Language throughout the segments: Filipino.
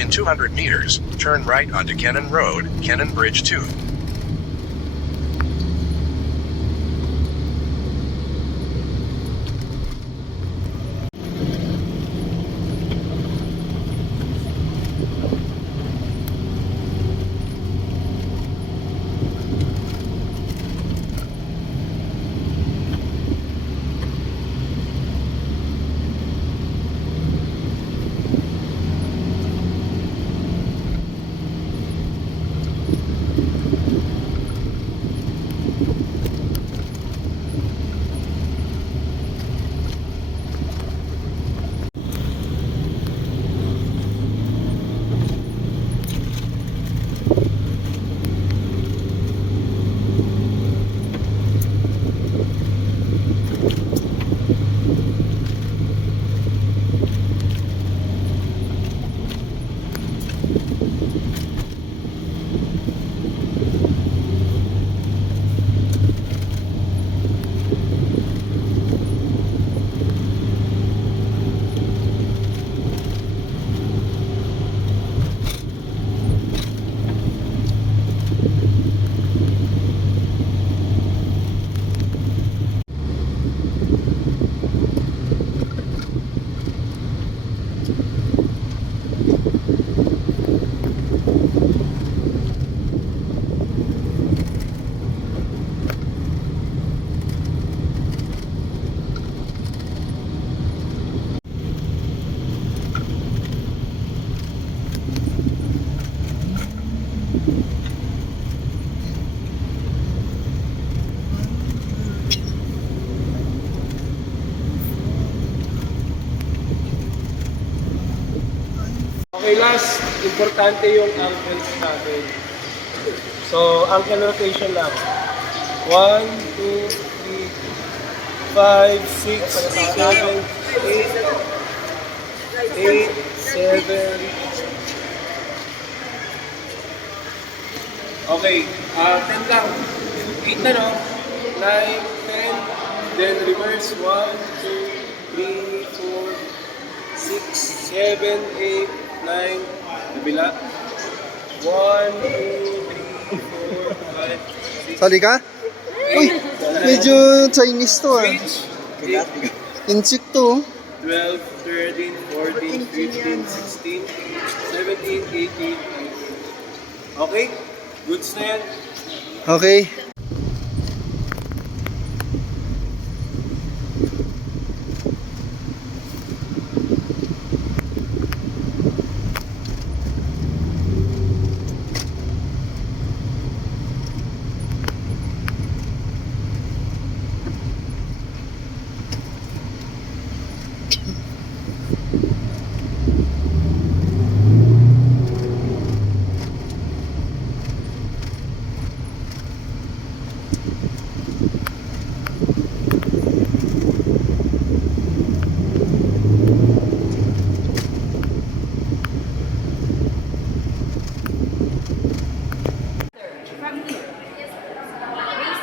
In 200 meters, turn right onto Kennan Road, Kennan Bridge 2. Okay, last, importante yung ankles natin. So, ankle rotation lang. 1, 2, 3, 5, 6, 7, 8, 7. Okay, 10 lang. 8 na, no? 9, 10. Then reverse. 1, 2, 3, 4, 6, 7, 8, 9, kabila. 1, 2, 3, 4, 5, 6. Sali ka? Uy, medyo Chinese to ah. Switch. Inchik to. 12, 13, 14, 15, 16, 17, 18, 19. Okay? Goods na yan. Okay.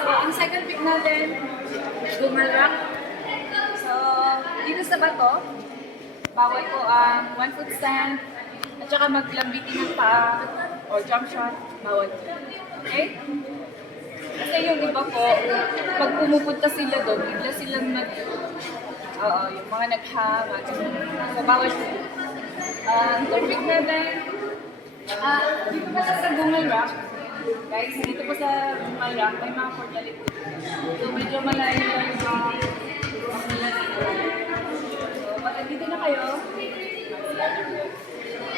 Ang second pick natin, Boomerang. So, dito sa bato, bawal po ang 1 foot stand, at saka maglambitin ng paa or jump shot, bawal. Okay? Kasi yung iba po, pag pumupunta sila doon, bigla silang yung mga naghama. So, bawal po. Ang third pick natin, dito pa sa Boomerang, guys, dito po sa Malak, may mga portalit. So, medyo malayo lang yung nila dito. So, pag dito na kayo,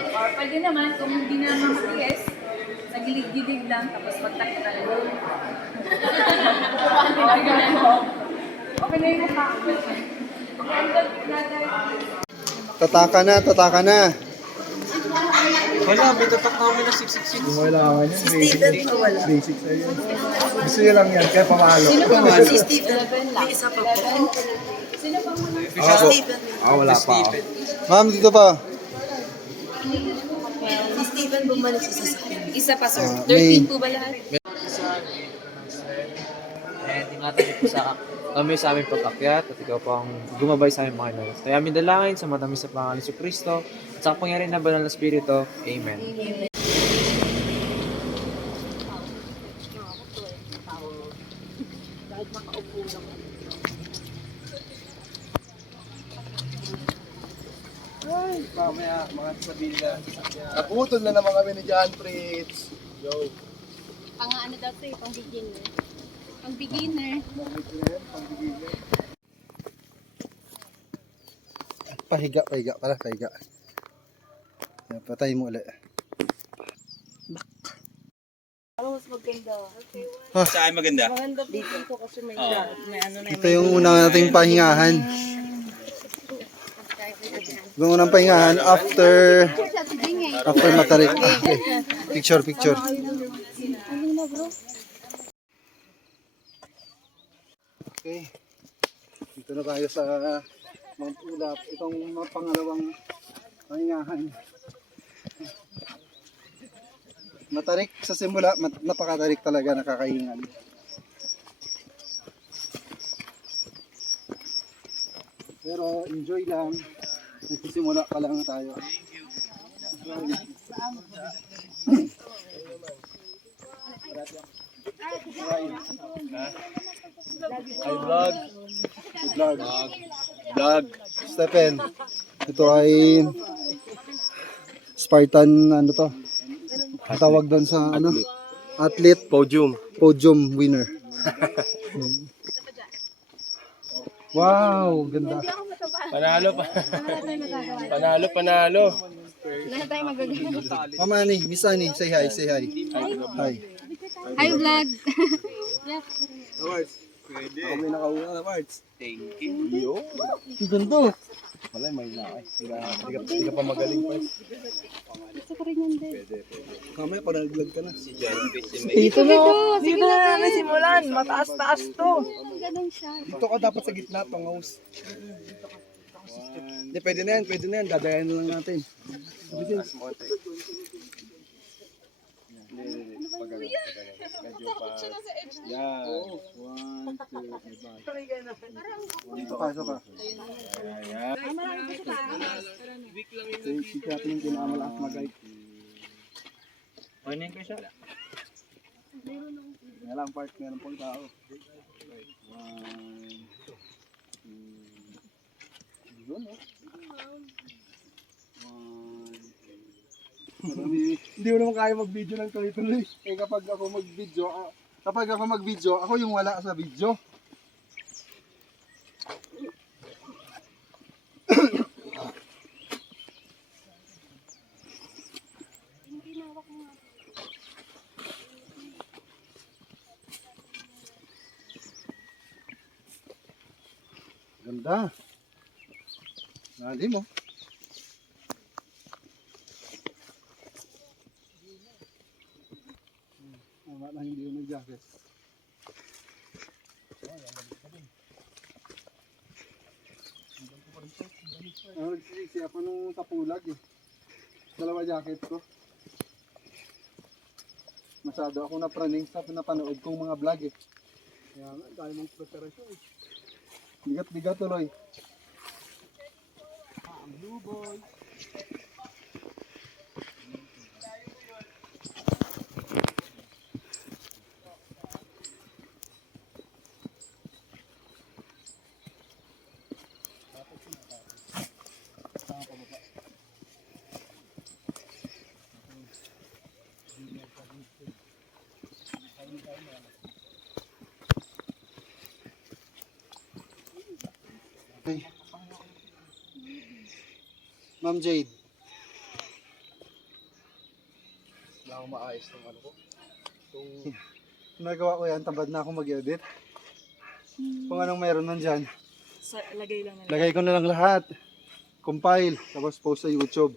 or pwede naman, kung hindi na matiis, sa gilid-gilid lang, tapos magtakit na lang. Okay na yung mukha. Okay, ang talpik natin. Tataka na, tataka na. Wala, may tatak namin na 666. Kailangan yan. Basic sa yun. Gusto niya lang yan, kaya pamalo. Sino pa man? Si Steve. 11 lang. 11. Sino pa man? Wala pa. Ma'am, dito pa. Si Steven bumalik sa sasakyan. Isa pa, sir. May- 13 po ba lahat? Isa, 8, 9, 10, ingatan niyo po kami sa aming pag-akyat at ikaw po ang gumabay sa aming mga inay. Kaya aming dalangin sa matamis sa pangalan ni Kristo at sa kapangyarihan ng banal na Espiritu. Amen. Mamaya, mga sabihin naputol na naman kami ni John Fritz. Pang ano daw ito eh, pang beginner. Pang beginner. Pahiga pala, pahiga. Yan, patay mo ulit. Ano mas maganda? Saan maganda? Maganda dito kasi may, may ano na Ito yung unang nating pahingahan. Yung unang pahingahan after matarik. Okay. Picture. Okay. Dito na tayo sa Mount Ulap. Itong pangalawang pahingahan. Matarik sa simula, napakatarik talaga, nakakahingan. Pero enjoy lang. Nagsisimula pa lang tayo. Hi vlog. Vlog. Stephen. Ito ay Spartan ano to? Ang tawag doon sa ano? Athlete podium winner. Wow, ganda. Panalo. Lahat tayo magagawa. Mama Ani, Miss Ani, say hi. Hi. Hi vlog! Kami nakauwi na awards. Thank you. Ang ganda. Wala, may nakay. Hindi ka pa magaling pa. Gusto ko rin yan din. Kamaya pa nag-vlog ka na. Dito na nasimulan. Mataas-taas to. Ganun siya. Dito ka dapat sa gitna, pangaus. Hindi, pwede na yan. Dadayan na lang natin. Dito pa. Sige natin yung pinamalakas mag-guide. Ano ko siya? May lang part, meron pang tao. Yun, Hindi mo naman kaya mag-video ng tuloy-tuloy. Eh kapag ako mag-video, ako yung wala sa video. Ganda. Nadi mo. Wala na hindi yung nag-jacket. Nagsisisi ako nung tapulag eh. Dalawa jacket ko. Masyado ako napraning sa pinapanood kong mga vlog eh. Kaya nga, dahil mong preparasyon eh. Bigat tuloy. Blue boy. Okay. Ma'am Jade. Wala akong maayos ng ano ko. Nagawa ko yan, tamad na ako mag-edit. Kung anong meron nandyan, lagay ko na lang lahat. Compile, tapos post sa YouTube.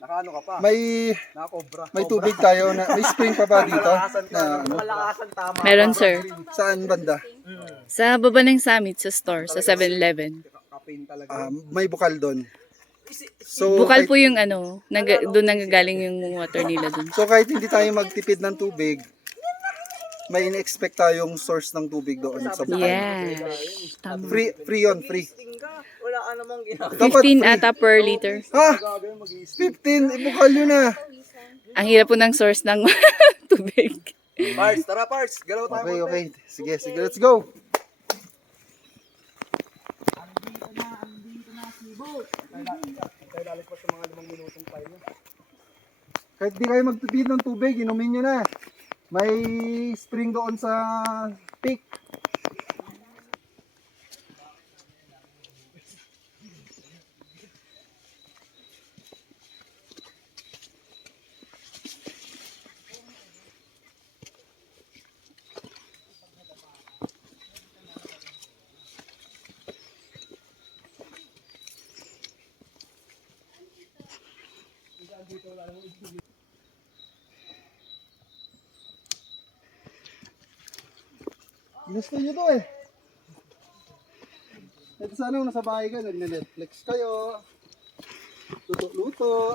Nakaano ka pa? May tubig tayo na, may spring pa ba dito? Na, ano? Malakasan tama. Meron, sir. Saan banda? Sa baba ng summit, sa store, sa 7-Eleven. Kapin talaga. May bukal doon. So, Bukal po yung doon nanggagaling yung water nila doon. So kahit hindi tayo magtipid ng tubig, may in-expect tayong source ng tubig doon sa bukid. Yes. Tama. Free yun, free. Wala ka namang ginagawa. Dapat 15 free. ata per liter. Ha? 15, ibukal yun na. Ang hirap po ng source ng tubig. Pars, tara Pars. Galaw tayo. Okay, okay. Sige, sige, let's go. Kahit di kayo magtipid ng tubig, inumin nyo na. May spring doon sa peak. Gusto nyo to eh. Ito sana kung nasa bahay ka, nagne-Netflix kayo. Luto-luto.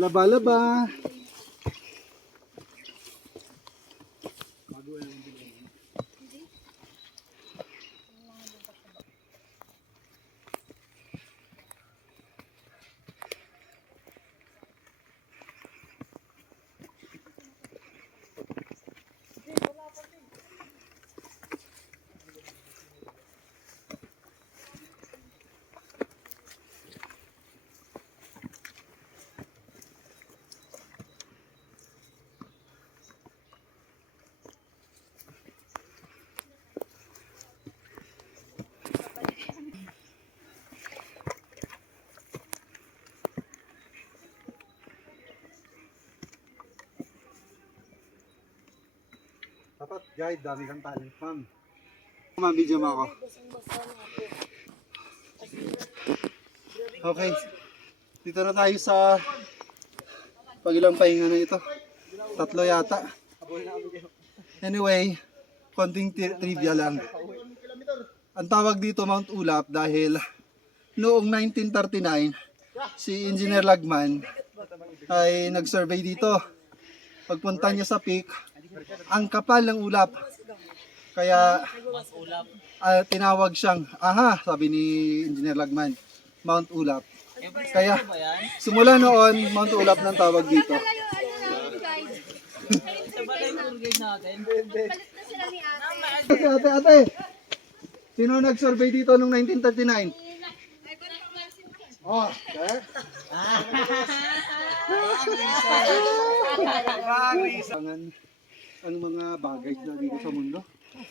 Laba-laba. Dapat guide, dami kang talent, ma'am. Ma'am, video mo ako. Okay. Dito na tayo sa pagilang pahinga na ito. 3 yata. Anyway, konting trivia lang. Ang tawag dito Mount Ulap dahil noong 1939, si Engineer Lagman ay nag-survey dito. Pagpunta niya sa peak, ang kapal ng ulap. Kaya tinawag siyang, sabi ni Engineer Lagman, Mount Ulap. Kaya simula noon, Mount Ulap ng tawag dito. Ate, sino nag-survey dito noong 1939? Oh, okay. Ang mga bagay na dito sa mundo.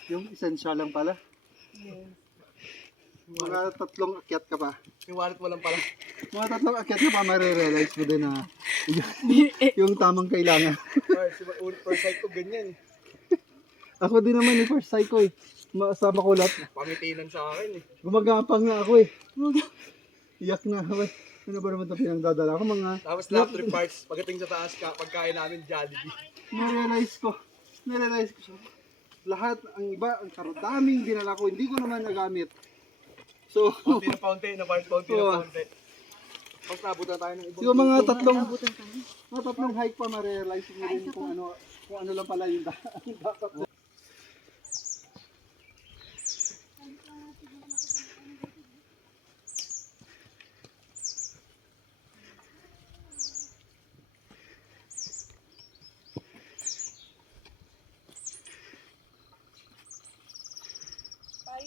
Yung essential lang pala. Mga 3 akyat ka pa. Yung wallet mo lang pala. Mga 3 akyat ka pa, marirealize mo din na yung tamang kailangan. First sight ko ganyan. Ako din naman yung first sight ko eh. Sa makulat. Pangitinan sa akin eh. Gumagapang nga ako eh. Iyak na ako eh. Ano ba naman ito pinagdadala ko mga... Tapos lap trip Pars, pagdating sa taas ka, pagkain namin Jollibee. Narealize ko siya. Lahat, ang iba, ang karodaming dinala ko, hindi ko naman nagamit. So, Paunti na paunti na Pars, paunti na paunti. Tapos nabutan tayo ng ibang yung mga tatlong hike pa, ma-realize mo rin kung ano lang pala yung dapat.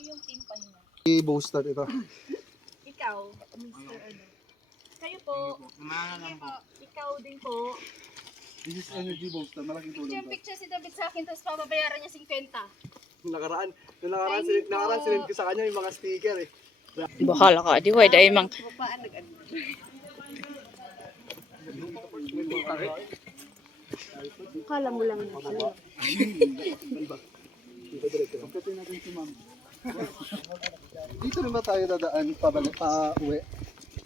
Yung timpan niya. I-boosted ito. Ikaw, Mr. Ano. Kayo po. Ikaw din po. This is energy booster, malaking tulong Yung to. picture si David sa akin, tapos papabayaran niya 50. nakaraan sinend ko sa kanya yung mga sticker eh. Bahala ka. Di why dahil mang Kala mo lang. Pagkatin natin si ma'am. Dito na ba tayo dadaan pabalik pa uwi?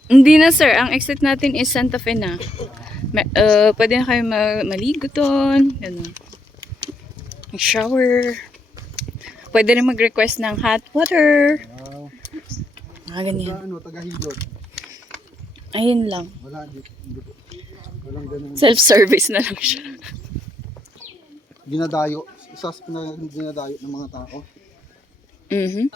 Hindi na sir, ang exit natin is Santa Fe na. Pwede na kayo maligo doon. Mag-shower. Pwede rin mag-request ng hot water. Wow. Mga ganyan. Taga-hilod. Ayun lang. Wala, walang ganun. Self-service na lang siya. Dinadayo. Isa sa dinadayo ng mga tao. Mhm.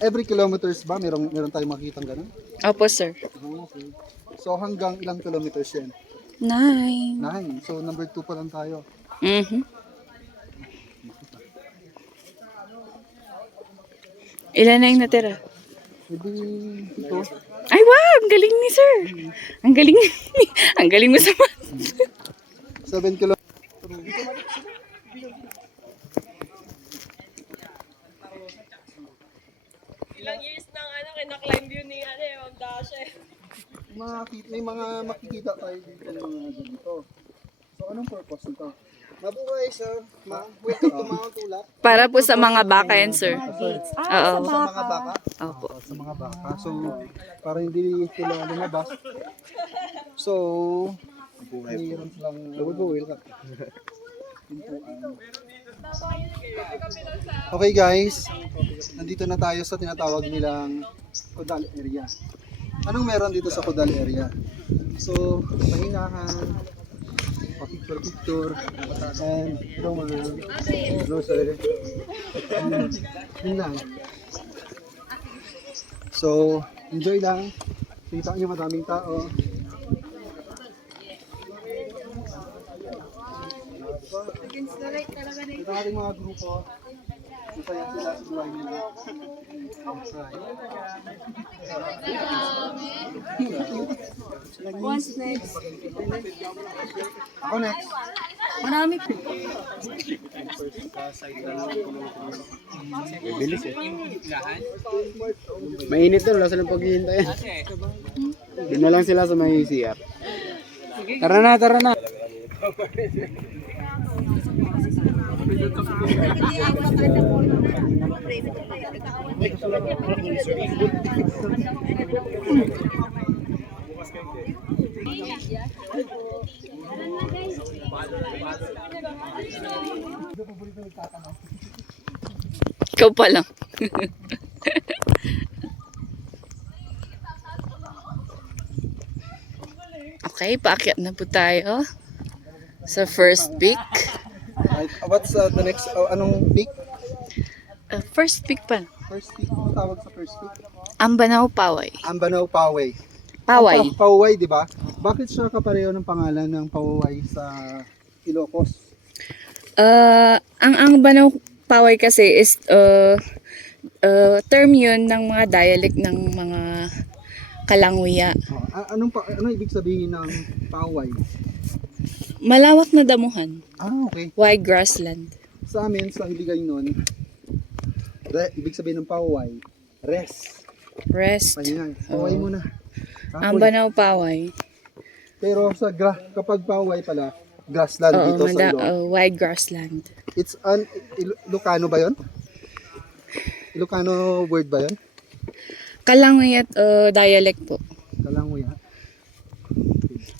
Every kilometers ba, meron tayong makikitang ganun? Opo, sir. Okay. So hanggang ilang kilometers yan? 9. 9. So number 2 pa lang tayo. Mhm. Ilan na yung natira? Maybe ito. Ay, wow! Ang galing ni sir. Ang galing. Ang galing mo sa math. 7 kilometers. Ilang years nang kinaklimb yun ni Ma'am Dasha. May mga makikita tayo dito ng mga ganito. So anong purpose nito? Mabuhay sir, welcome to Mount Ulap. Para po sa mga baka yan, sir. Oo. Sa mga baka. Opo. Sa mga baka. So para hindi sila lumabas. So mayroon silang bubuhay ka. Okay guys, nandito na tayo sa tinatawag nilang Caudal area. Anong meron dito sa Caudal area? So, pahinahan, pa-picture, and grocery. Yun lang. So, enjoy lang. Kita nyo madaming tao. Ito ating mga grupo. Masaya sila sa buhay nila. What's next? Ako next. Marami po. Mainit to, wala silang paghihintay. Doon na lang sila sa may CR. Tara na, tara na. Ikaw pa lang. Okay, paakyat na po tayo sa first peak. Right. What's the next, anong peak? First peak pa. First peak, ano tawag sa first peak? Ambanaw Paway. Ambanaw Paway. Paway. Paway, di ba? Bakit siya kapareho ng pangalan ng Paway sa Ilocos? Ang Ambanaw Paway kasi is term yun ng mga dialect ng mga Kalanguya. Anong ibig sabihin ng Paway? Malawak na damuhan. Okay. Wide grassland. Sa amin, sa Hiligay nun, ibig sabihin ng Paway, rest. Rest. Pahinga. Paway muna. Ambanaw Paway. Pero kapag Paway pala, grassland dito sa Ilocos. Wide grassland. It's Ilocano ba yun? Ilocano word ba yun? Kalanguya dialect po. Kalanguya.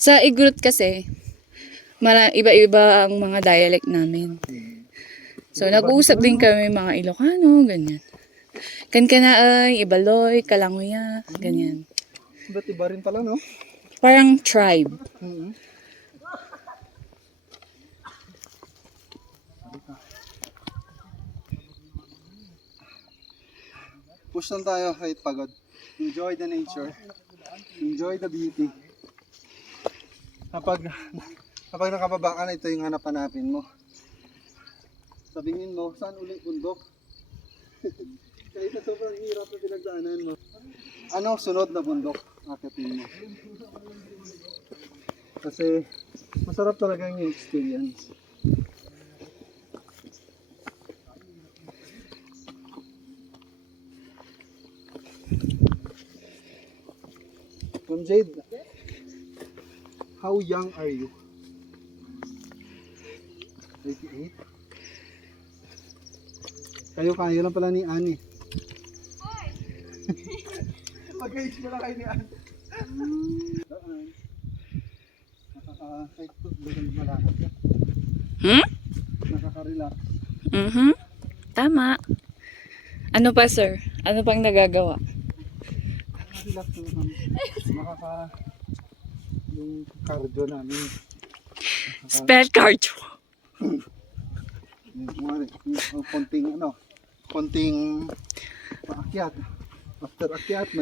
Sa Igrut kasi, iba-iba ang mga dialect namin. So, nag-uusap din kami mga Ilocano, ganyan. Kankanaay, Ibaloy, Kalanguya, ganyan. Ba't iba rin pala, no? Parang tribe. Push lang tayo kahit pagod. Enjoy the nature. Enjoy the beauty. Kapag nakababa ka na, ito yung hanap-hanapin mo. Sabihin mo, saan ulit bundok? Kahit na sobrang hirap na pinagdaanan mo. Ano sunod na bundok? Akitin mo. Kasi masarap talaga yung experience. Ma'am Jade, how young are you? 88? Kayo lang pala ni Annie. Mag-age mo lang kayo ni Annie. Kahit doon malakad ka. Nakaka-relax. Tama. Ano pa, sir? Ano pang nagagawa? relax na naman. Yung cardio namin. Spell card. Yung konting paakyat. After akyat,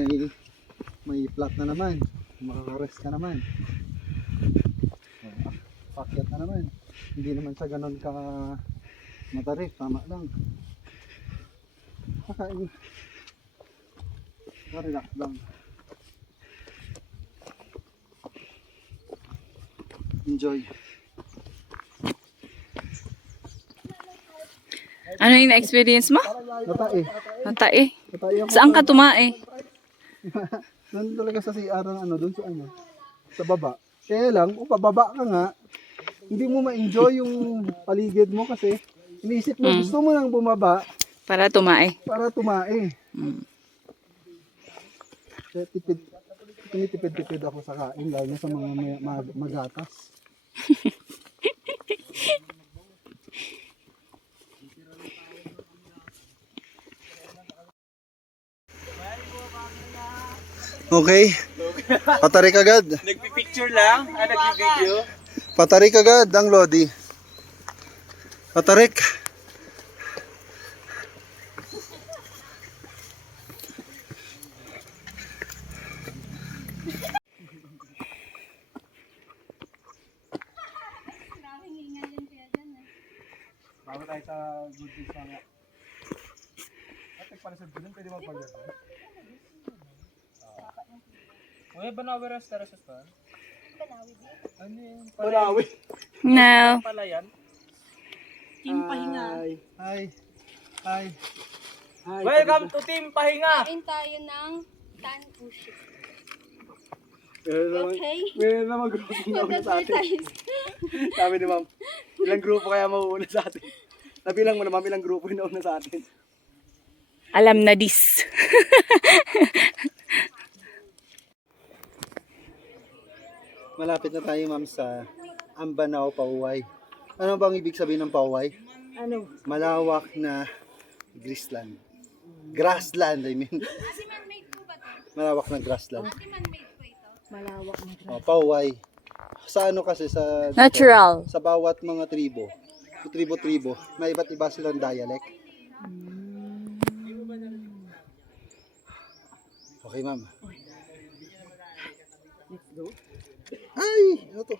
may flat na naman. Makaka-rest ka naman. Paakyat na naman. Hindi naman siya ganun ka matarik, tama lang. Kakain. Relax lang. Enjoy. Ano yung na-experience mo? Natae. Natae. Natae ako. Saan ka tumae? Doon talaga sa CR ng doon sa sa baba. Kaya lang, kung pababa ka nga, hindi mo ma-enjoy yung paligid mo kasi iniisip mo, gusto mo lang bumaba Para tumae. para tumae. Kaya tinitipid-tipid ako sa kain, lalo na sa mga magatas. Okay. Patarik agad. Nagpipicture lang? Nagpi-video? Patarik agad ang Lodi. Patarik. Bago tayo sa good news mga. At para sa bilin, pwede mo pag-ito. Uy, Banawi Restaurant ba? Ano yun? Malawi. No. Pala yan? Team Pahinga. Hi. Hi. Welcome to Team Pahinga! Kain tayo ng tan pushi. Okay. Okay? Meron naman grupo na una sa atin. Advertise. Sabi ni ma'am, ilang grupo kaya mauuna sa atin? Nabilang mo na ma'am, ilang grupo yung nauna sa atin? Alam na this. Malapit na tayo ma'am sa Ambanao, Pauway. Ano bang ibig sabihin ng Pauway? Ano? Malawak na grassland. Grassland, I mean. Kasi man-made po ba ito? Malawak na grassland. Kasi man-made po ito? Malawak na. Pauway. Sa ano kasi sa Natural. sa bawat mga tribo, may iba't iba silang dialect. Okay, ma'am. Let's go. Ay, ano to?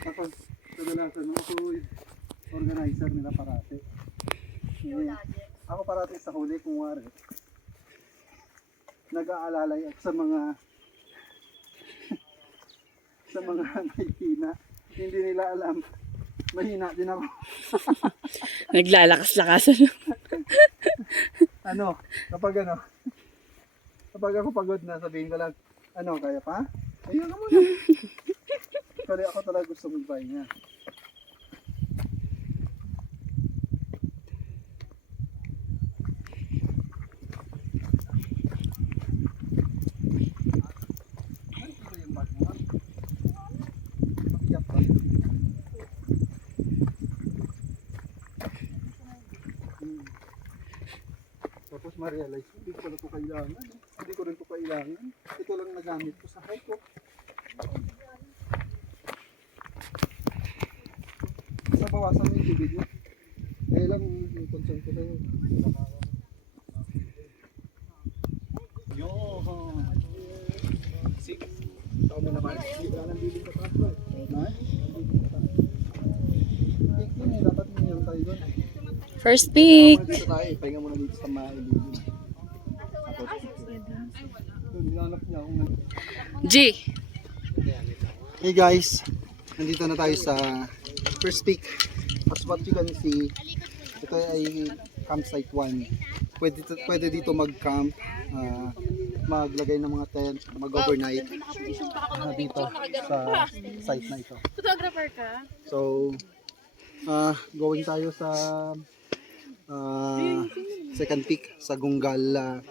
Ako, kadalasan ako organizer nila parati. Ako parati sa huli kung wari. Nag-aalalay ako sa mga sa mga mahihina. Hindi nila alam. Mahina din ako. Naglalakas-lakasan. Kapag ako pagod na, sabihin ko lang, kaya pa? Ayun ka muna. Kaya ako talaga gusto magpahinga. Tapos ma-realize, hindi ko pala ito kailangan. Hindi ko rin ito kailangan. Ito lang nagamit ko sa hike ko. Sa bawasan mo yung tubig mo. Kaya lang yung concern ko sa'yo. Yo! Sige. Ikaw mo naman. Hindi ka lang bilin sa taas ba? Hindi, dapat minyan tayo doon. First pick. Dito tayo, pahinga muna dito sa maililin. Hinanap niya akong G. Hey guys, nandito na tayo sa first peak. As what you can see, ito ay campsite 1. Pwede dito mag-camp, maglagay ng mga tent, mag-overnight dito sa site na ito. Photographer ka? So, going tayo sa second peak, sa Gungal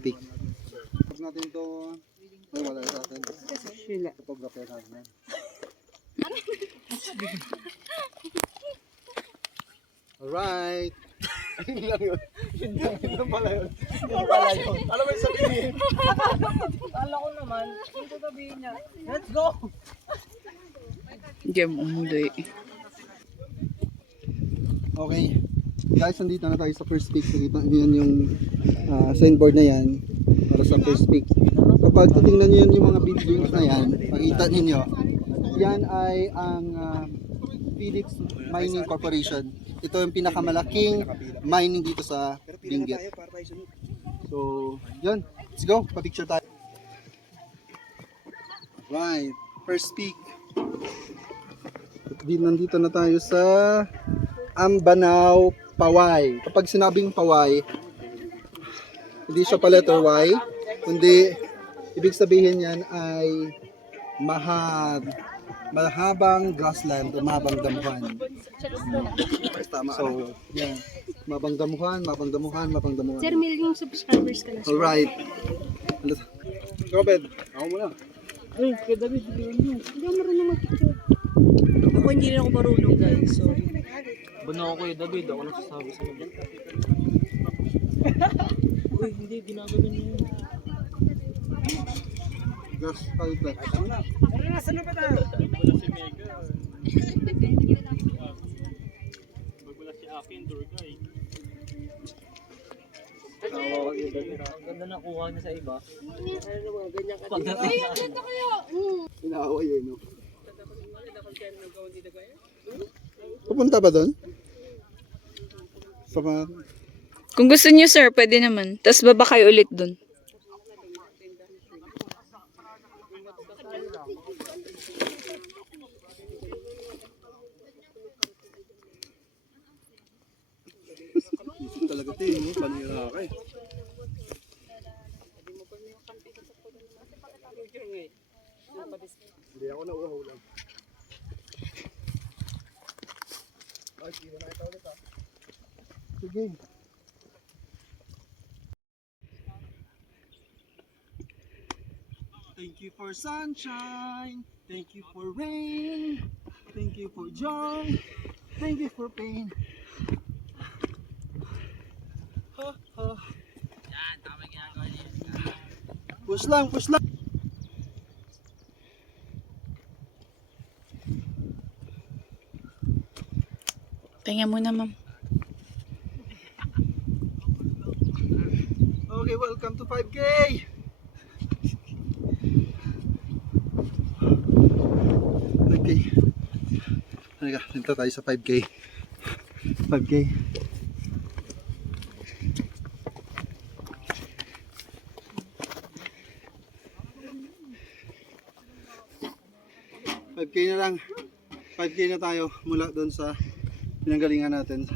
Peak. Tapos natin ito, ay wala sa atin. Photographer natin. Alright. Yun pala yun. Alam mo yung sabihin? Kala ko naman, ito sabihin niya, let's go! Diyan mo umuloy. Okay. Guys, nandito na tayo sa first peak. Nakita niyo yan yung signboard na yan para sa first peak. Kapag titingnan niyo yan yung mga buildings na yan, makita ninyo, yan ay ang Phillips Mining Corporation. Ito yung pinakamalaking mining dito sa Benguet. So, yun. Let's go. Pa-picture tayo. Right. First peak. Nandito na tayo sa Ambanao, Paway. Kapag sinabing Paway, hindi siya pa letter Y, kundi ibig sabihin yan ay mahabang grassland o mahabang damuhan. Tama. So, yan. Mabang damuhan. Sir, million subscribers ka na. Alright. Go, bed. Ako muna. Hindi ako marunong mag-picture. Ako hindi rin ako marunong guys, sorry. Bano ako David, ako nagsasabi sa mga. Uy, hindi, ginagawa niyo yun. Gas, palpet. Ang ganda na kuha niya sa iba. Ay, ang ganda kaya! Inaaway yun, no? Pupunta ba doon? Kung gusto niyo sir, pwede naman. Tapos baba kayo ulit dun. Talaga ito, no? Panira ka eh. Hindi ako nauuhaw lang. Ay, hindi na kita ulit, ha? Sige. Thank you for sunshine. Thank you for rain. Thank you for joy. Thank you for pain. Ha, ha. Yan, tama ginagawa niya. Push lang, push lang. Pahinga muna, ma'am. Okay, welcome to 5K. Okay. Halika, punta tayo sa 5K. 5K. na lang. 5K na tayo mula doon sa pinanggalingan natin.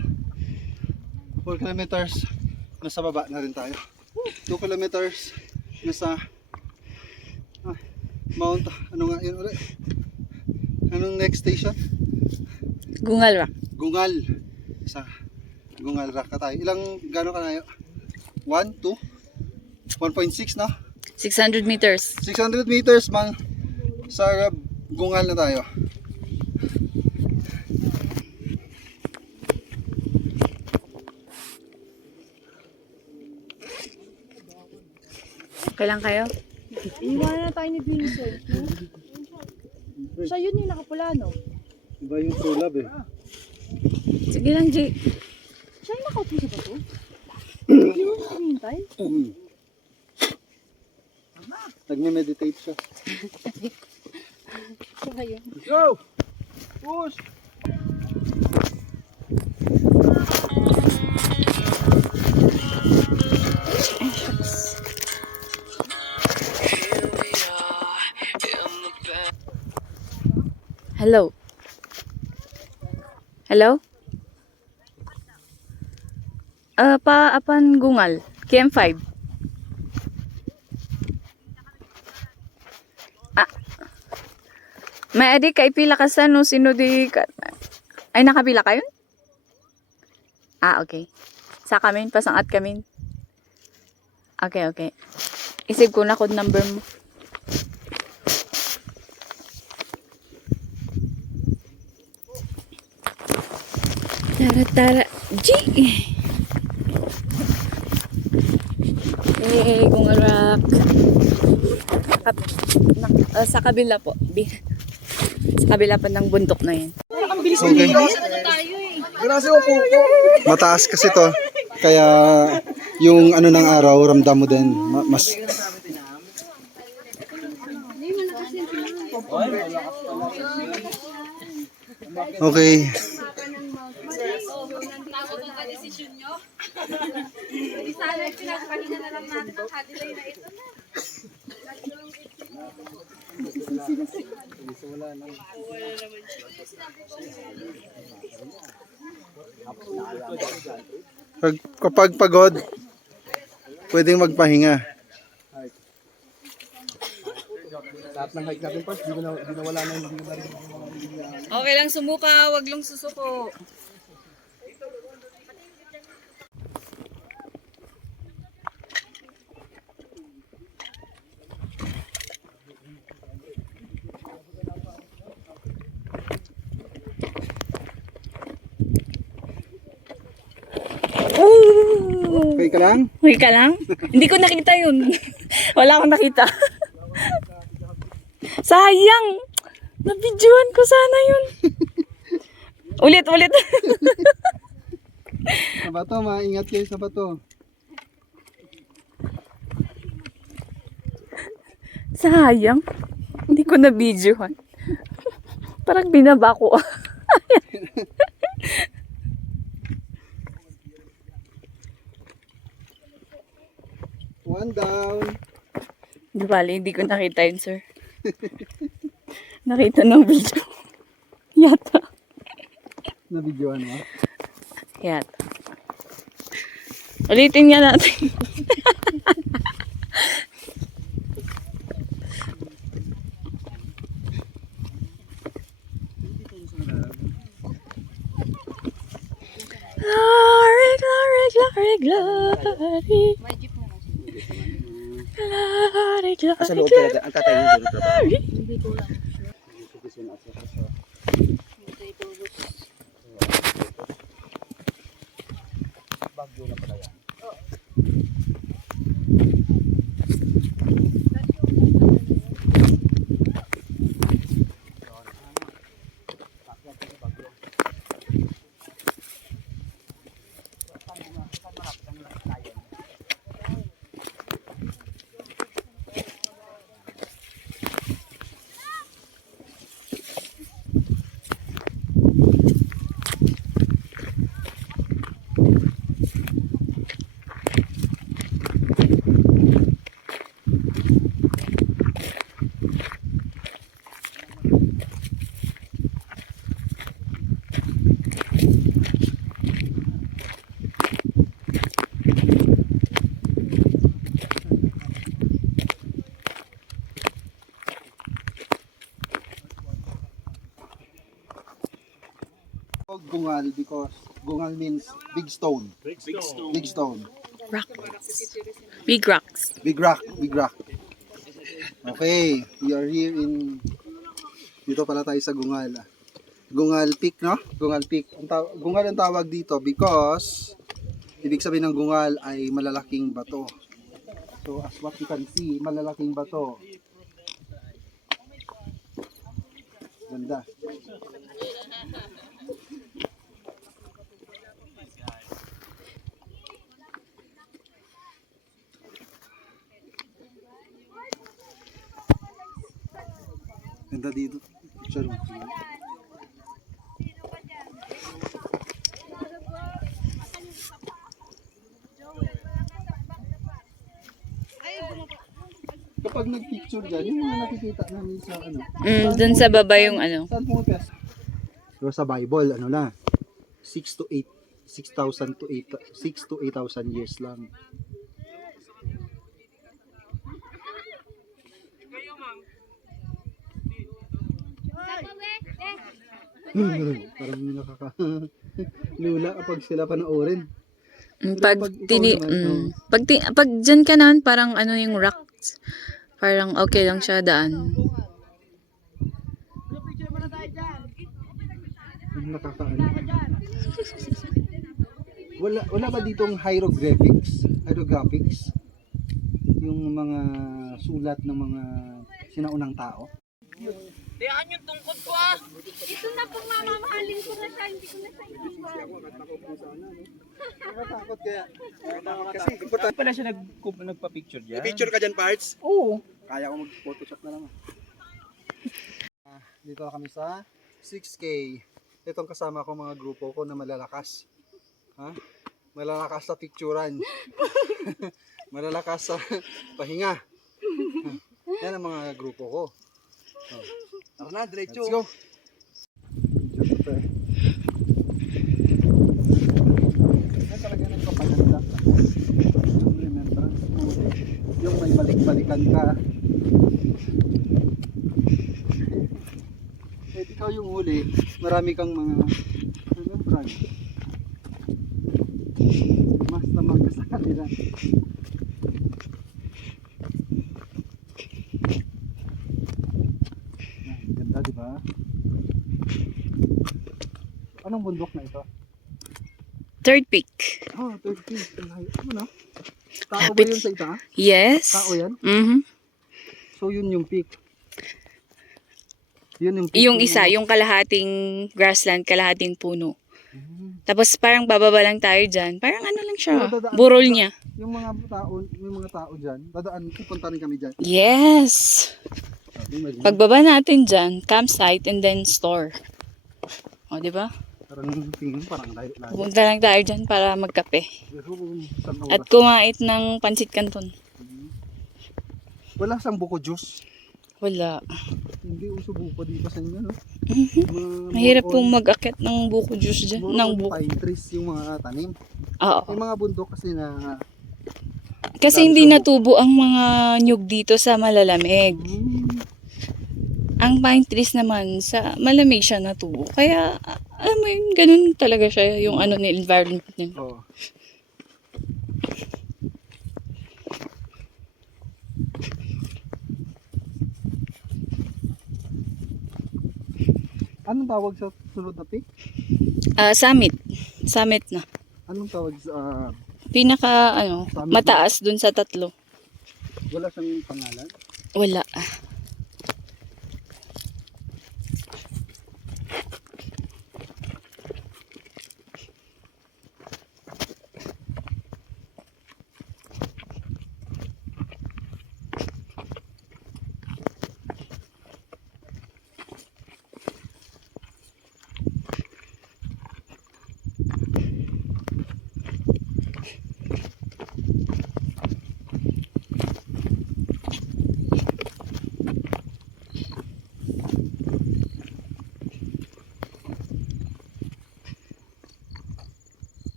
4 kilometers. Nasa baba na rin tayo. 2 kilometers. Nasa Mount, ano nga yun ulit? Anong next station? Gungal Rock. Gungal. Sa Gungal Rock na tayo. Gano'n ka na yun? 1, 2, 1.6 na? 600 meters. 600 meters man. Sa Gungal na tayo. Kailan kayo? Iwanan na tayo ni Vincent. No? Siya yun yung nakapula, no? Iba yung true love eh. Sige lang, Jay. Siya yung nakaupo sa bato? Hindi mo kumintay? Nagme-meditate siya. Siya yun. Go! Push! Hello? Hello? Apan Gungal. KM5. May adik kay pila ka sa no sino di ka. Ay nakapila kayo? Okay. Sa kamin pasangat kamin. Okay, okay. Isig ko na code number mo. Tara, tara. G! Hey, Gungal Rock. Sa kabila po. Sa kabila pa ng bundok na yun. Okay. Mataas kasi to. Kaya yung ano ng araw, ramdam mo din. Mas... Okay. Kapag pagod, pwedeng magpahinga. Okay lang sumuka, wag lang susuko. Okay ka lang? Okay ka lang? Hindi ko nakita yun. Wala akong nakita. Sayang! Nabidyohan ko sana yun. Ulit. Sa bato, maingat kayo sa bato. Sayang. Hindi ko nabidyohan. Parang binaba ko. One down. Di bali, hindi ko nakita yun, sir. Nakita ng video. Yata. Nabidyohan mo? Yata. Ulitin nga natin. Glory, glory, glory, glory. May jeep na. Glory, glory, Sa loob talaga, ang tatay niyo doon trabaho. Hindi ko lang. Gungal because gungal means big stone. Big stone. Rock. Big rocks. Big rock. Okay, we are here in dito pala tayo sa Gungal. Gungal Peak, no? Gungal Peak. Gungal ang tawag dito because ibig sabihin ng gungal ay malalaking bato. So as what you can see, malalaking bato. Ganda. Ganda dito. Picture mo. Kapag nag-picture dyan, yung mga nakikita namin sa ano. Dun sa baba yung ano. Saan pumupas? Pero sa Bible, ano na, 6 to 8,000 to 8,000 years lang. Parang hindi lula kapag sila panoorin. Pag dyan ka na, parang ano yung rocks. Parang okay lang siya daan. Nakakaano. Wala ba ditong hieroglyphics? Hieroglyphics? Yung mga sulat ng mga sinaunang tao? Ito na pong mamamahalin ko na siya, hindi ko na siya iiwan. Nakatakot kaya. Kasi importante. Pala siya nagpa-picture dyan? Picture ka dyan, parts? Oo. Kaya ko mag-photoshop na lang. Dito kami sa 6K. Itong kasama ko mga grupo ko na malalakas. Ha? Malalakas sa picturean. Malalakas sa pahinga. Yan ang mga grupo ko. Oh. Tara na, diretso. Let's go. Yan talaga nagpapaganda. Yung remembrance mo. Yung may balik-balikan ka. Eh, ikaw yung huli, marami kang mga remembrance. Mas naman ka sa kanila. Ganda, di ba? Anong bundok na ito? Third peak. Oh, 30. Ano na? Tao ba Lapit. yun sa ita? Yes. Tao yan? Mhm. So yun yung peak. Yun yung peak. Yung isa, yung kalahating grassland, kalahating puno. Tapos parang bababa lang tayo dyan. Parang ano lang siya, Pero dadaan- burol niya. Yung mga tao dyan, dadaan, pupunta rin kami dyan. Yes. Sabi, may Pagbaba natin dyan, campsite and then store. O, di ba? parang tingin, parang layo. Pupunta lang tayo dyan para magkape. Pero isang At oras. kumait ng pansit canton. Wala siyang buko juice. Wala. Hindi uso buko dito sa inyo, no? Mahirap pong mag-akit ng buko juice dyan. Ng buko. Pine trees yung mga tanim. Oo. Yung mga bundok kasi na... Kasi hindi natubo ang mga nyug dito sa malalamig. Ang pine trees naman, sa malamig siya natubo. Kaya, alam mo yun, ganun talaga siya yung ano ni environment nila. Oo. Anong tawag sa sunod na peak? Summit. Summit na. Anong tawag sa... Pinaka, Summit mataas dun sa tatlo. wala siyang pangalan? Wala.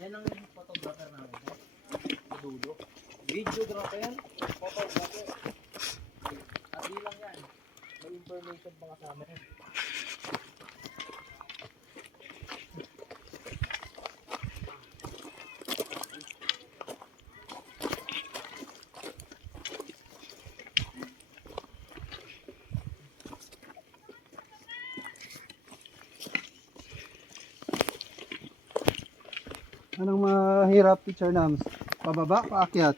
Yan ang photographer namin. Dulo. Videographer yan. Photographer. Hindi lang yan. May information pa kasama yan. Anong mahirap, Teacher Nams? Pababa, paakyat?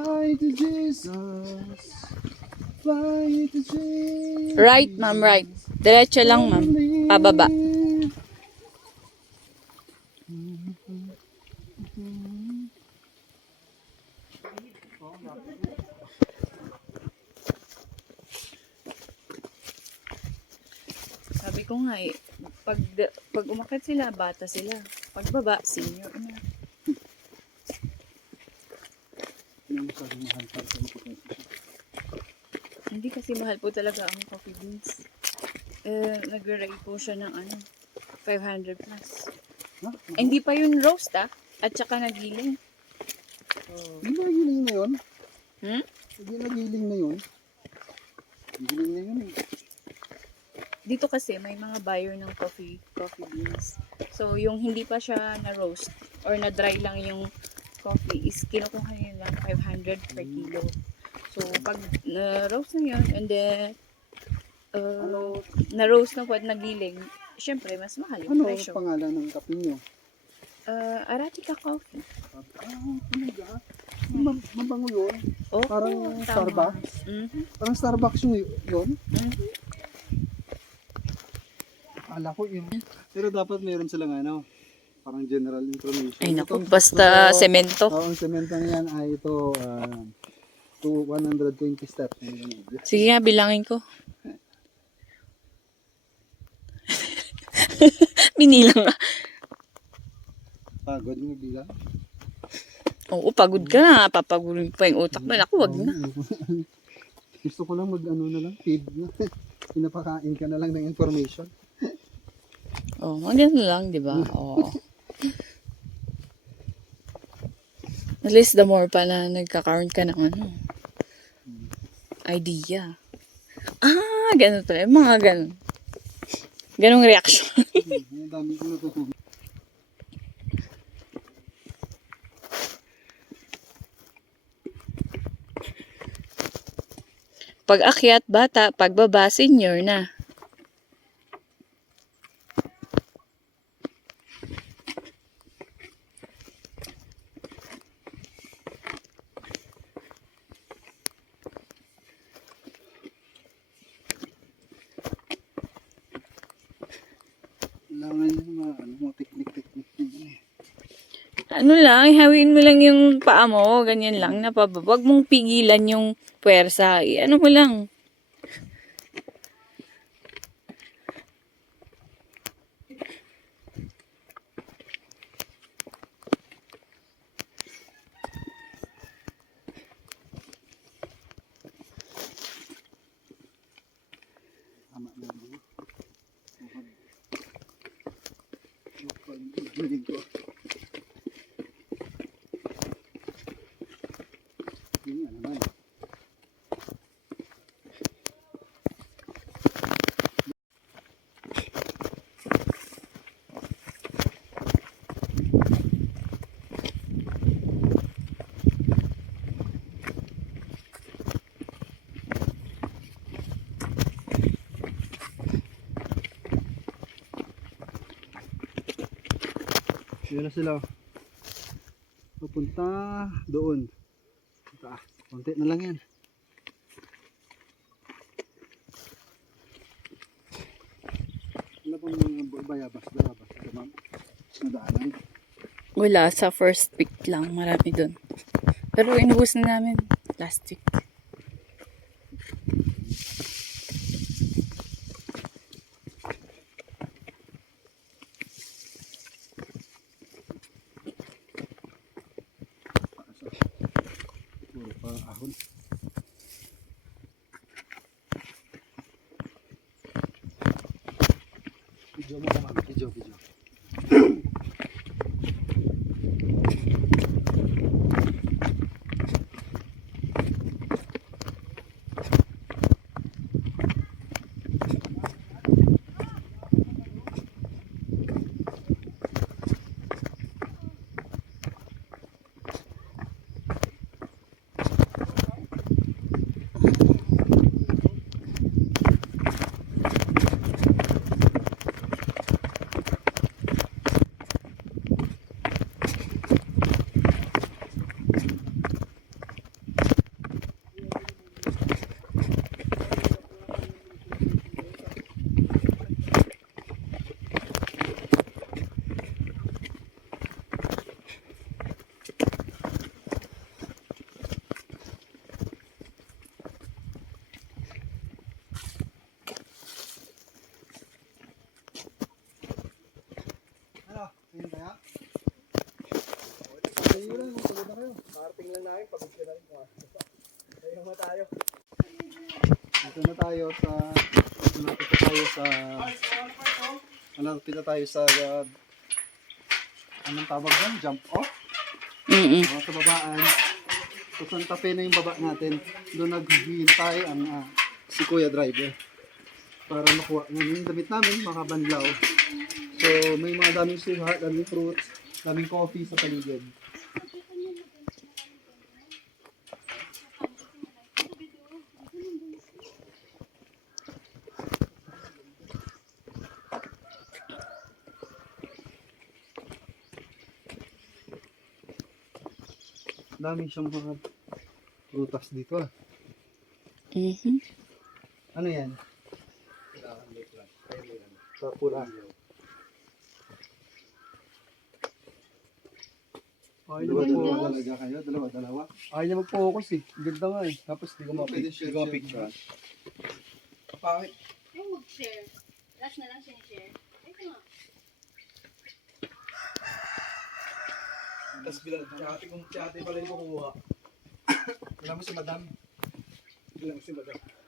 Fly to Jesus. Fly to Jesus. Right, ma'am, right. Diretso lang, ma'am. Pababa. Sabi ko nga eh, pag umakyat sila, bata sila. Pagbaba, senior na. Hindi kasi mahal po talaga ang coffee beans. Nag-rate po siya ng 500 plus. Hindi pa yun roast at saka nagiling. Hindi na giling na yun. Hmm? Hindi na giling na yun. Giling na yun eh. Dito kasi may mga buyer ng coffee beans. So yung hindi pa siya na roast or na dry lang yung coffee is kinukuha nila 500 per kilo. So pag na-roast na yun and then na-roast na po at nagiling, syempre mas mahal yung Ano presyo. pangalan ng kape nyo? Arabica coffee. Talaga? Mabango yun. Oh, Parang tama. Starbucks? Mhm. Parang Starbucks yun? Mhm. Akala ko yun. Pero dapat meron silang parang general information. Ay naku, Ito, basta ito, semento. ang semento niyan ay ito to 120 steps. Sige nga, bilangin ko. Binilang nga. Pagod mo bilang. Oo, pagod ka na. Papagurin pa yung utak mo. Naku, wag na. Gusto ko lang na lang, feed na. Pinapakain ka na lang ng information. Oh, maganda lang, di ba? Oo. At least the more pa na nagka-count ka ng idea. Ganun to. Mga ganun. Ganong reaction. Ang dami ko natutunan. Pag akyat, bata. Pagbaba, senior na. Kailangan yung mga technique din. Ano lang, ihawin mo lang yung paa mo. Ganyan lang. Huwag mong pigilan yung puwersa. Ano mo lang. Tama na mo. Pag-giling ko. Yun nga naman. Yun na sila. Papunta doon. Konti na lang yan. Wala pang mga bayabas. Nadaanan. Wala, sa first week lang. Marami dun. Pero inubos na namin last week. Puro pa ahon. Video mo naman. Video. Ayun kaya? Ayun lang, pagod na kayo. Karting lang namin, pagod ka na rin. Ayun mo tayo. Dito na tayo sa malapit na tayo sa anong tawag yan? Jump off? Sa babaan. So Santa Fe na yung baba natin. Doon naghihintay ang si Kuya Driver para makuha ng damit namin, makabanlaw. So may mga daming suha, daming fruits, daming coffee sa paligid. Dami siyang mga prutas dito. Ano yan? Sakura. Dalawa talaga kayo? Dalawa? Ayaw niya mag-focus eh. Ganda nga eh. Tapos di ko picture. Pangit. Yung mag-share. Last na lang siya share. Ito nga. Tapos bilang tsate pala yung kukuha. Wala mo si Madam.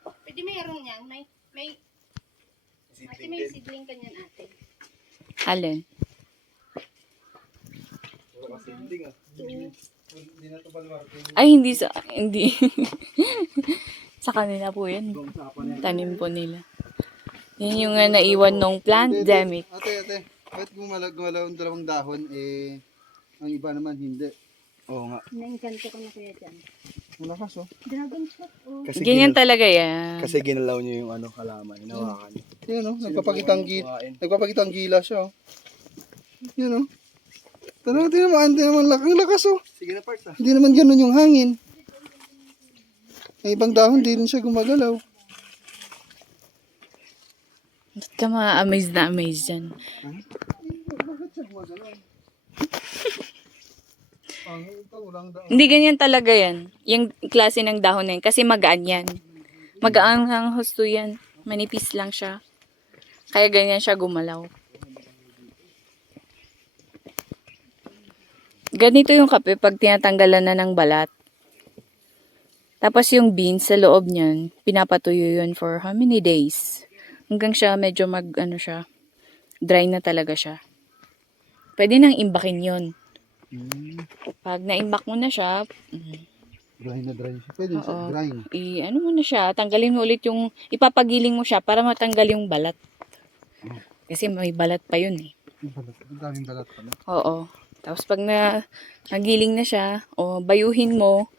Pwede mayroon yan. May ate, may seedling ka niyan, ate. Alin? Wala kasi hindi nga. Hindi na ito balwar. Ay, hindi. Sa kanila po yan. Tanim po nila. Yan yung naiwan nung pandemic. Ate. Kahit gumalaw ang dalawang dahon, ang iba naman hindi. Oo nga. Nainkanto ko na kuya dyan. Malakas oh. Dragon fruit, oh. Ganyan talaga yan. Kasi ginalaw niyo yung halaman. Hinawakan niyo. Yan oh, nagpapakita ang gila siya oh. Yan oh. Tingnan naman lakas oh. Sige na parts ah. Hindi naman ganun yung hangin. Ang ibang dahon, di rin siya gumagalaw. Ba't ka ma-amaze na amaze dyan? Bakit siya gumagalaw? Hindi ganyan talaga yan. Yung klase ng dahon na yan. Kasi magaan yan. Magaan ang husto yan. Manipis lang siya. Kaya ganyan siya gumalaw. Ganito yung kape pag tinatanggalan na ng balat. Tapos yung beans sa loob niyan, pinapatuyo yun for how many days? Hanggang siya medyo dry na talaga siya. Pwede nang imbakin yun. Pag na-imbak mo na siya, Dry na dry siya. Pwede siya Oo. dry. ano mo na siya, tanggalin mo ulit ipapagiling mo siya para matanggal yung balat. Kasi may balat pa yun eh. Ang daming balat pala. Oo. Tapos pag nagiling na siya, o bayuhin mo,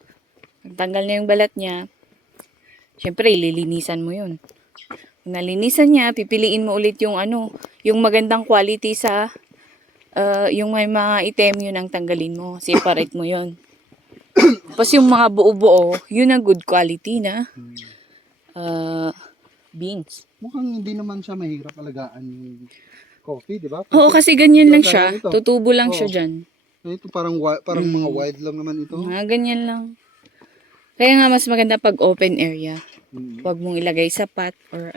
tanggal na yung balat niya, syempre ililinisan mo yun. Kung nalinisan niya, pipiliin mo ulit yung yung magandang quality sa yung may mga item, yun ang tanggalin mo. Separate mo yun. Tapos yung mga buo-buo, yun ang good quality na beans. Mukhang hindi naman siya mahirap alagaan yung coffee, di ba? Oo, kasi ganyan lang siya. Ito. Tutubo lang siya Oo. dyan. Ito parang mga wild lang naman ito. Mga ganyan lang. Kaya nga mas maganda pag open area. Huwag mong ilagay sa pot or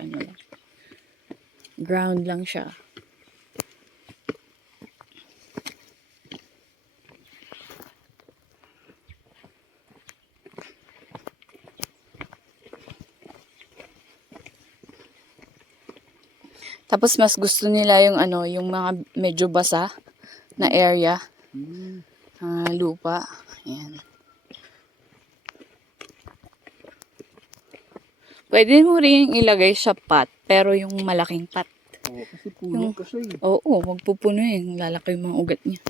ground lang siya. Tapos mas gusto nila yung yung mga medyo basa na area. Lupa. Ayan. Pwede mo rin ilagay sa pot, pero yung malaking pot. Oo, kasi puno ka siya eh. Oo, magpupuno yun. Lalaki yung mga ugat niya.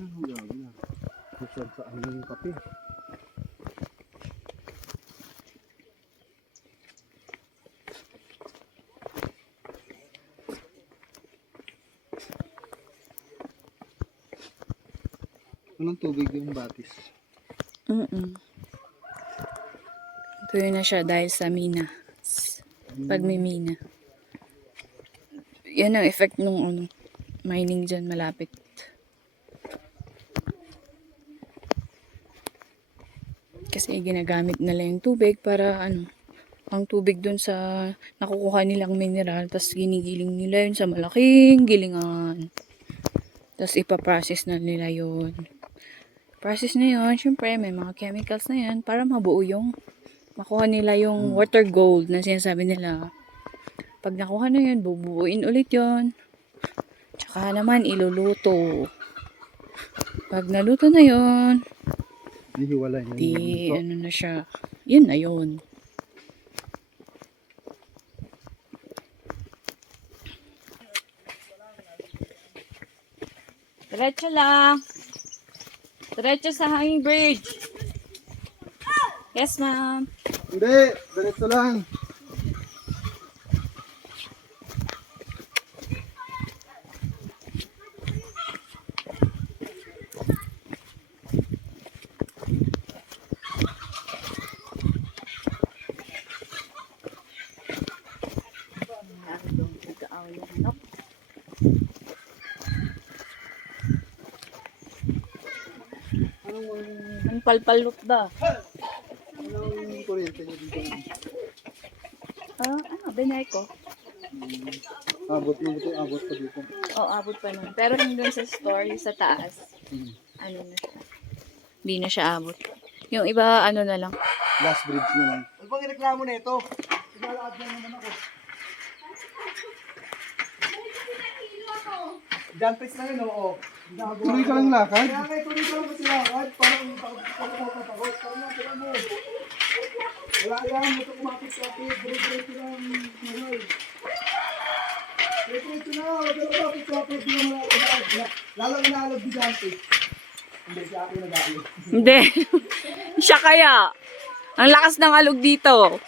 Ang gabi na. Kusag sa yung kape. Anong tubig yung batis? Tuyo na siya dahil sa mina. Pag may mina. Yan ang effect nung mining dyan malapit. Kasi ginagamit nila yung tubig para ang tubig dun sa nakukuha nilang mineral, tapos ginigiling nila yun sa malaking gilingan. Tapos ipaprocess na nila yun. Process na yun, syempre may mga chemicals na yan para mabuo yung makuha nila yung water gold na sinasabi nila. Pag nakuha na yun, bubuuin ulit yun. Tsaka naman iluluto. Pag naluto na yun, Hihiwalay na di ano na siya. Yun na yun. Diretso lang. Diretso sa hanging bridge. Yes, ma'am. Hindi, diretso lang. Ang palpalot ba? Anong kuryente niyo dito? Binay ko. Abot na buti, abot pa dito. Abot pa nun. Pero yung dun sa store, yung sa taas, ano na siya. Hindi na siya abot. Yung iba, ano na lang. Last bridge na lang. Ano bang reklamo na ito? Diyan, please na yun, oo. Tuloy ka lang lakad. Kaya nga, tuloy ka lang kasi lakad. Parang takot. Tara mo. Wala yan, ito kumapit-kapit. Diretso lang, mahal. Diretso na, wala ka kumapit-kapit. Lalo inaalog di Dante. Hindi, siya ako nag-aalog. Hindi. Siya kaya. Ang lakas ng alog dito.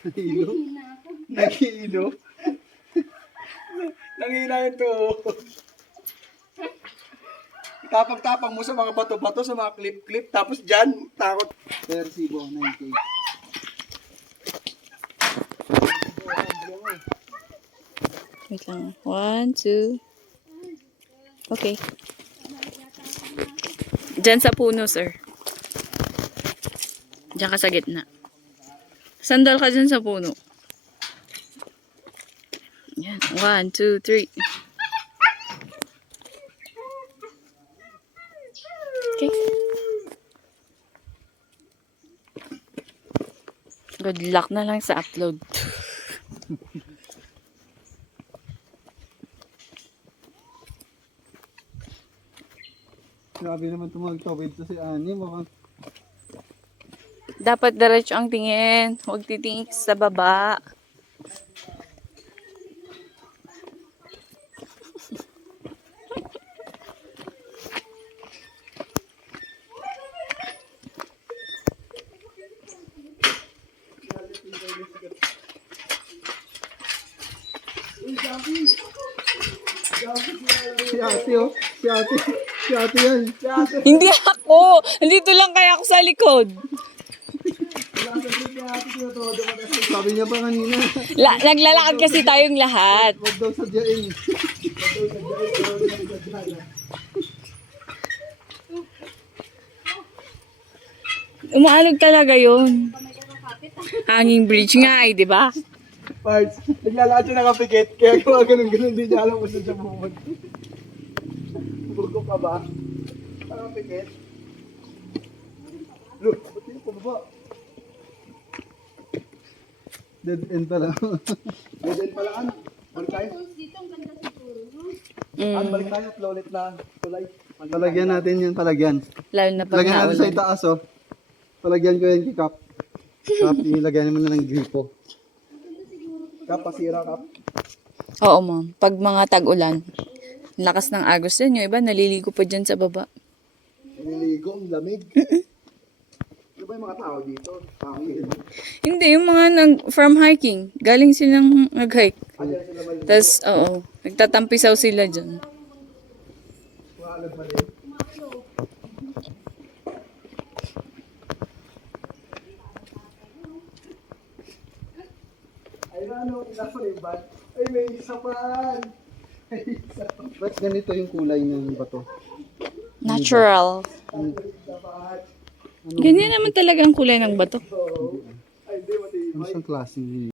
Nahilo. Nahilo. Nangina yun to. Tapang-tapang mo sa mga bato-bato, sa mga clip-clip, tapos dyan, takot. Persibo, 9K. Wait lang. 1, 2. Okay. Diyan sa puno, sir. Diyan ka sa gitna. Sandal ka dyan sa puno. Yan. 1, 2, 3. Okay. Good luck na lang sa upload. Grabe naman tumagtawid to si Ani. Mukhang Dapat diretso ang tingin. Huwag titingin sa baba. si ate oh. Si ate. Si ate yan. Hindi ako! Nandito lang kaya ako sa likod. Sabi niya pa kanina. Naglalakad kasi tayong lahat. Huwag daw sadyain. Umaalog talaga yun. Hanging bridge nga eh, di ba? Parts, naglalakad siya nakapikit, kaya gawa ganun-ganun, di niya alam kung saan siya pumunta. Burgo ka ba? Nakapikit. Look, ba't yun pababa? Dead end pala. Dead end pala an. Balik tayo. An, balik tayo at lolit na tulay. Palagyan natin yan, palagyan. Lalo na pag Palagyan natin sa naulan. itaas oh. Palagyan ko yan kay Kap. Kap, ilagyan mo na ng gripo. Kap, pasira kap. Oo, ma'am. Pag mga tag-ulan, lakas ng agos yan. Yung iba, naliligo pa dyan sa baba. Nililigo, ang lamig. Ano ba yung mga tao dito? Hangin. Hindi, yung mga from hiking. Galing silang nag-hike. Tapos, oo, nagtatampisaw sila dyan. Maalag pa rin. Ayun na, ano, pinapaliban. Ay, may isa pa. May isa pa. Ba't ganito yung kulay ng bato? Natural. Ganyan naman talaga ang kulay ng bato. Ano siyang klaseng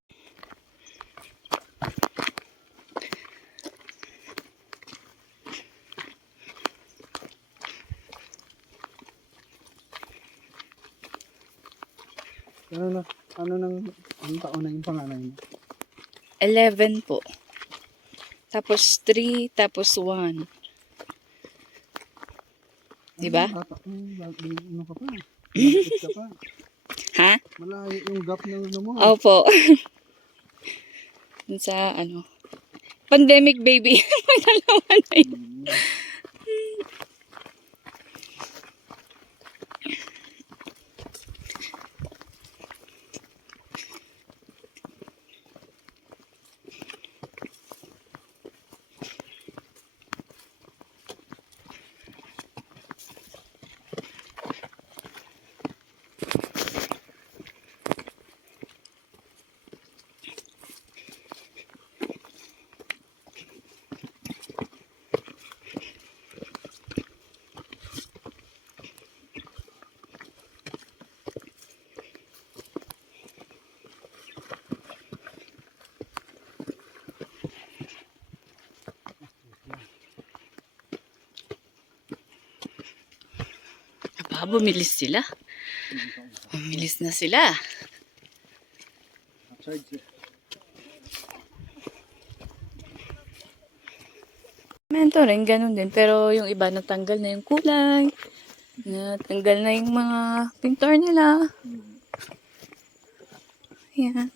anong taon na yung panganay mo? 11 po. Tapos 3, tapos 1. Diba? Ano ka pa? Malapit ka pa. Ha? Malayo yung gap ng ano mo. Opo. Dun sa ano. Pandemic baby. May dalawa na yun. Bumilis sila. Bumilis na sila. Mento rin, ganun din. Pero yung iba natanggal na yung kulay. Natanggal na yung mga pintor nila. Ayan.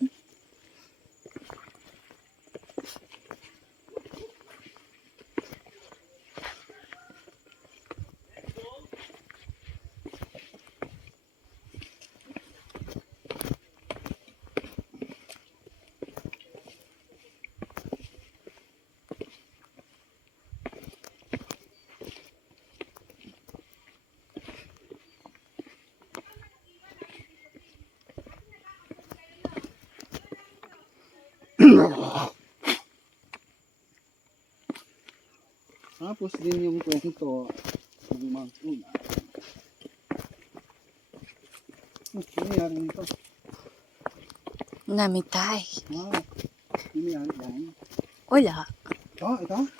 Tapos din yung kwento ng Mount Una. Ano nangyari nito? Namitay. Wow. Ano yan? Yan. Wala. Ito?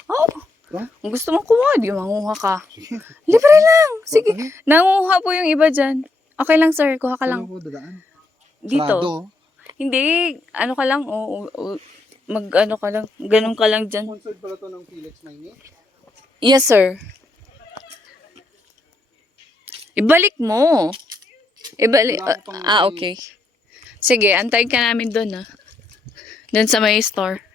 Oh. Ito? Kung gusto mong kumuha, di manguha ka. Sige. Libre lang. Sige. Nanguha po yung iba dyan. Okay lang, sir. Kuha ka lang. Ano po dadaan? Dito. Sarado. Hindi. Ano ka lang. Mag-ano ka lang. Ganun ka lang dyan. Sponsored pala to ng Felix Maynit. Yes, sir. Ibalik mo. Ibalik. Okay. Sige, antayin ka namin doon, ha. Doon sa may store.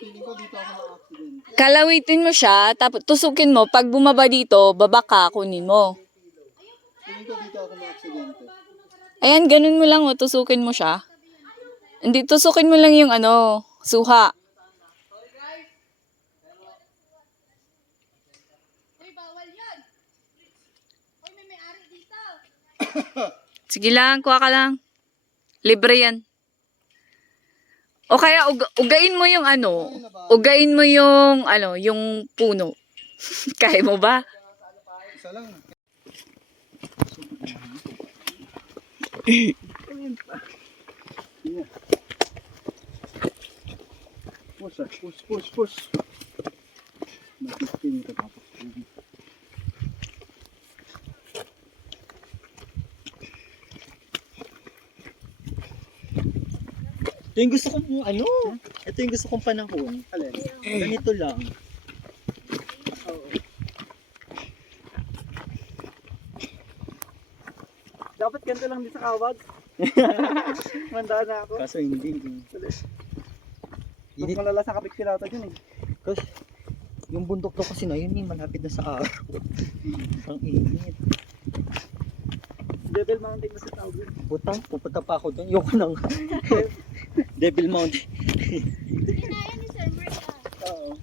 Feeling ko dito ako na-accident. Kalawitin mo siya, tapos tusukin mo. Pag bumaba dito, baba ka, kunin mo. Feeling ko dito ako na-accident. Ayan, ganun mo lang, tusukin mo siya. Hindi, tusukin mo lang yung ano, suha. Uy, bawal yan. Uy, may may-ari dito. Sige lang, kuha ka lang. Libre yan. O kaya ugain mo yung ano, ugain mo yung ano, yung puno. Kaya mo ba? Isa lang. Push. Nakikin ka tapos. Ito yung gusto kong ano, ito yung gusto kong panahon. Alin? Ganito lang. Dapat ganito lang din sa kawag. Manda na ako. Kaso hindi. Mas malala sa kapit kilata dyan eh. Kasi yung bundok to kasi na yun malapit na sa araw. Ang init. Devil Mountain na sa tawag yun. Putang, pupunta pa ako doon. Yoko nang Devil Mountain. Hindi na yan ni Sir Mark. Oo.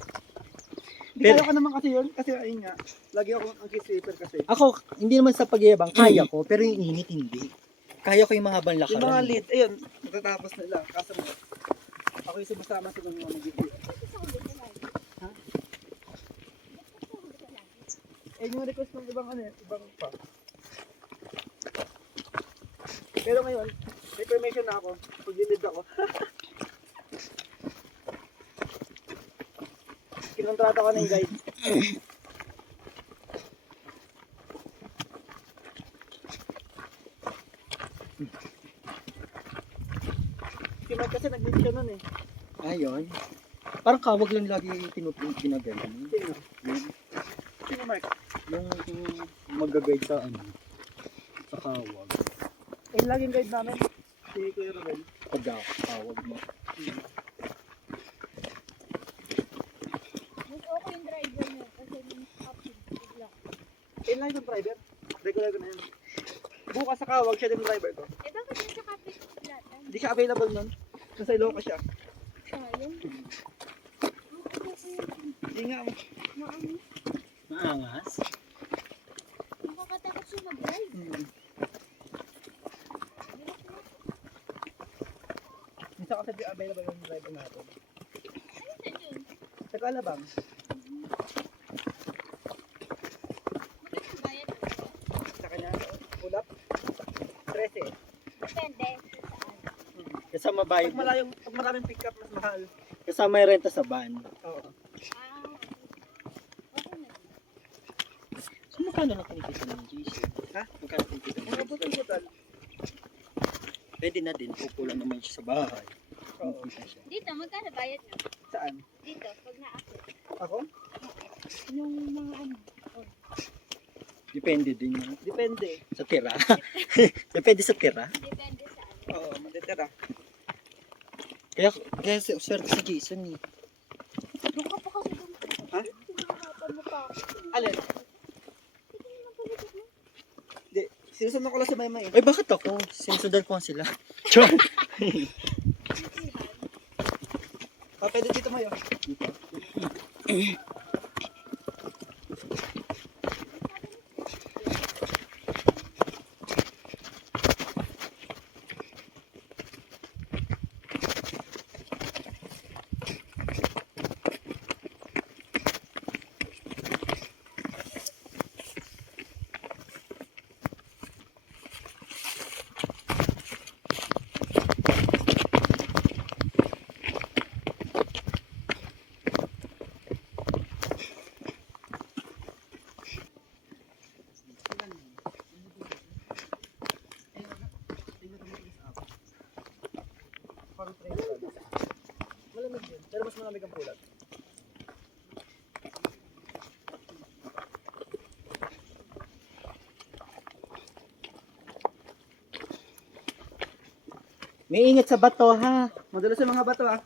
Kaya ko naman kasi yun, kasi ayun nga, lagi ako ang sleeper kasi. Ako, hindi naman sa pagyabang, kaya ko, pero yung init hindi. Kaya ko yung mga habang Yung mga lakaran. lead, ayun, natatapos na lang. Kaso nga, ako yung sumasama sa mga nag-video. Ha? Eh, yung request ng ibang ano, ibang pa. Pero ngayon, may permission na ako. Pag-lead ako. Kinontrata ko na yung guide. Si Mike kasi nag-lead siya nun eh. Ayun. Parang kawag lang lagi pinagano. Sino? Sino Mike? Yung mag-guide sa ano, sa kawag. Eh, laging guide namin. Si Kuya Robel. Pag kawag mo. Mas okay yung driver niya kasi yung kapit bigla. Eh, lang yung driver. Regular ko na yun. Bukas sa kawag siya din driver ko. Eh bakit yung sa kapit bigla? Hindi siya available nun. Nasa Ilocos siya. Sayang. Hindi nga. Maangas. Maangas. Nakakatakot siya mag-drive. Minsan kasi di available yung driver natin. Ano sa yun? Sa Kalabang. Magkano bayad? Sa kanya, pull up. 13. Depende kung saan. Kasama bayad. Pag maraming pick up, mas mahal. Kasama yung renta sa van. Oo. Okay na. So magkano na kinikita ng GC? Ha? Magkano kinikita ng Mga butong total. Pwede na din, pupulan naman siya sa bahay. Oo. Kita siya. Dito, magkano bayad na? Saan? Dito, pag na-akit. Ako? Yung mga ano. Depende din yun. Depende. Sa tira. Depende sa tira. Depende sa ano. Oo, matitira. Kaya swerte si Jason eh. Doon ka pa kasi doon. Ha? Pinahirapan mo pa ako. Alin? Hindi. Sinusunod ko lang sa Maymay. Ay, bakit ako? Sinusundan ko nga sila. Pwede dito mo yun. Malamig yun. Pero mas malamig ang pulat. May ingat sa bato ha. Madalas sa mga bato ah.